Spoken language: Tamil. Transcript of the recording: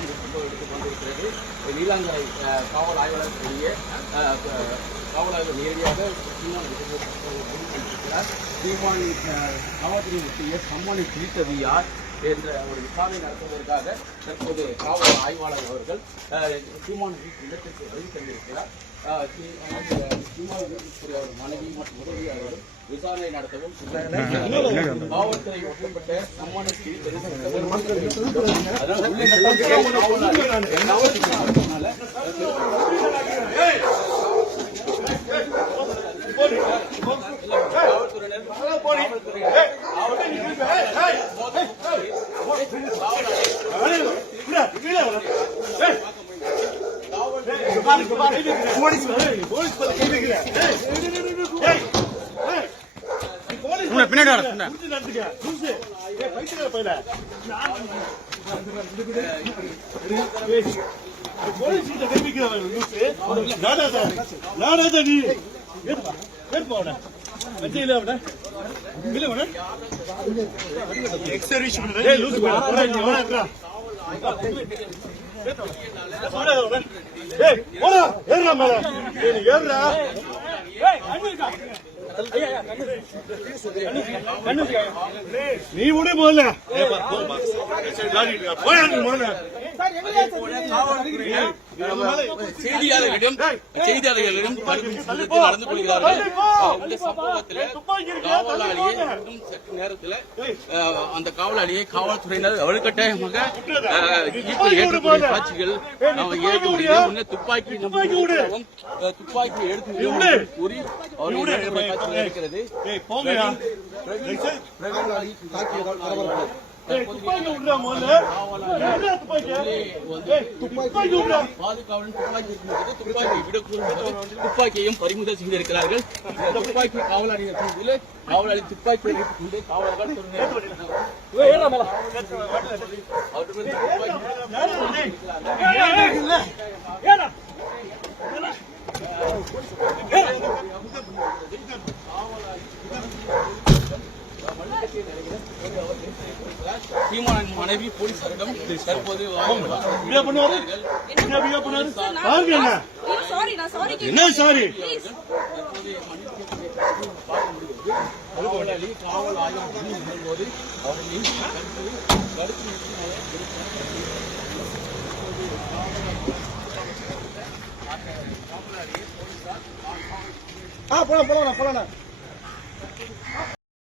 ரிமாண்ட் ஃபோட்டோ எடுத்து கொண்டிருக்கிறது நீலாங்கரை காவல் ஆய்வாளர் வெளியே காவல் ஆய்வு நேரடியாக சீமான் இருக்கிறார் சீமான் காவல்துறை ஒட்டிய சம்மானை பிரித்தது யார்? என்ற ஒரு விசாரணை நடத்துவதற்காக தற்போது காவல் ஆய்வாளர் அவர்கள் அஹ், சீமான் வீட்டு இடத்திற்கு வருகை தந்திருக்கிறார். அவர் மனைவி மற்றும் உதவியாளர்கள் விசாரணை நடத்தவும் காவல்துறை ஒப்பப்பட்ட சம்மானை பிரித்தது அதாவது உள்ளே காவல் ஆய்வாளர் காவல்துறையினர் காவல்துறையினர் பின்னாடி வர பின்னாடி நீ விடு போல போய் முதல்ல செய்தியாளர்களிடம் செய்தியாளர்களிடம் கடும் விதத்தில் நடந்து கொள்கிறார்கள் இந்த சம்பவத்தில் காவலாளியை இன்னும் சற்று நேரத்தில் அந்த காவலாளியை காவல்துறையினர் வலுக்கட்டாயமாக காட்சிகள் நாம் ஏற்க முடியும் துப்பாக்கி துப்பாக்கி எடுத்து கூறி அவர்கள் காட்சிகள் இருக்கிறது துப்பாக்கியையும் பறிமுதல் செய்திருக்கிறார்கள் துப்பாக்கி காவலாளியின் மீது காவலாளி துப்பாக்கி காவலர்கள் துப்பாக்கி சீமானின் மனைவி போலீசாரிடம் தற்போது என்ன? சாரி காவல் ஆய்வு போது கருத்து கருத்து. ஆ போலாம் போலாம் போலாம்.